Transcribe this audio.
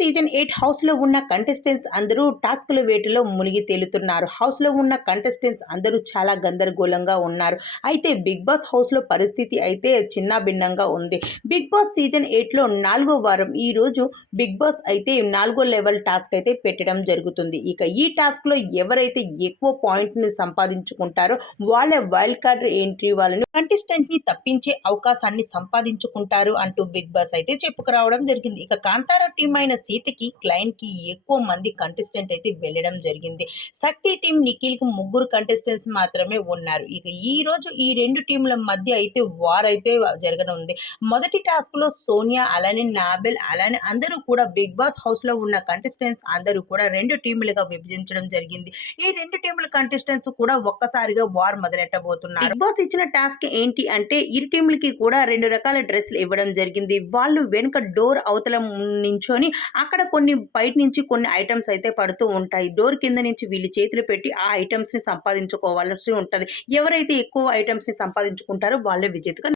Season 8 హౌస్లో ఉన్న contestants అందరూ టాస్క్ల వేటలో మునిగి తేలుతున్నారు. హౌస్లో ఉన్న కంటెస్టెంట్స్ అందరూ చాలా గందరగోళంగా ఉన్నారు. అయితే బిగ్ బాస్ హౌస్లో పరిస్థితి అయితే చిన్నాభిన్నంగా ఉంది. బిగ్ బాస్ సీజన్ 8లో 4వ వారం ఈరోజు బిగ్ బాస్ అయితే 4వ లెవెల్ టాస్క్ అయితే పెట్టడం జరుగుతుంది. ఇక ఈ టాస్క్లో ఎవరైతే ఎక్కువ పాయింట్ని సంపాదించుకుంటారో వాళ్ళ వైల్డ్ కార్డ్ ఎంట్రీ వాళ్ళని కంటెస్టెంట్ని తప్పించే అవకాశాన్ని సంపాదించుకుంటారు అంటూ బిగ్ బాస్ అయితే చెప్పుకురావడం జరిగింది. ఇక కాంతారా టీం అయిన సీతకి క్లైంట్కి ఎక్కువ మంది కంటెస్టెంట్ అయితే వెళ్ళడం జరిగింది. శక్తి టీం నిఖిల్కి 3 కంటెస్టెంట్స్ మాత్రమే ఉన్నారు. ఇక ఈ రోజు ఈ 2 టీంల మధ్య అయితే వార్ అయితే జరగనుంది. మొదటి టాస్క్లో సోనియా అలానే నాబెల్ అలానే అందరూ కూడా బిగ్ బాస్ హౌస్లో ఉన్న కంటెస్టెంట్స్ అందరూ కూడా 2 టీములుగా విభజించడం జరిగింది. ఈ 2 టీముల కంటెస్టెంట్స్ కూడా ఒక్కసారిగా వార్ మొదలెట్టబోతున్నారు. బిగ్ బాస్ ఇచ్చిన టాస్క్ ఏంటి అంటే ఇరు టీంలకి కూడా 2 రకాల డ్రెస్సులు ఇవ్వడం జరిగింది. వాళ్ళు వెనుక డోర్ అవతల నించొని అక్కడ కొన్ని బయట నుంచి కొన్ని ఐటమ్స్ అయితే పడుతూ ఉంటాయి. డోర్ కింద నుంచి వీళ్ళు చేతులు పెట్టి ఆ ఐటమ్స్ని సంపాదించుకోవాల్సి ఉంటుంది. ఎవరైతే ఎక్కువ ఐటమ్స్ని సంపాదించుకుంటారో వాళ్ళే విజేతగా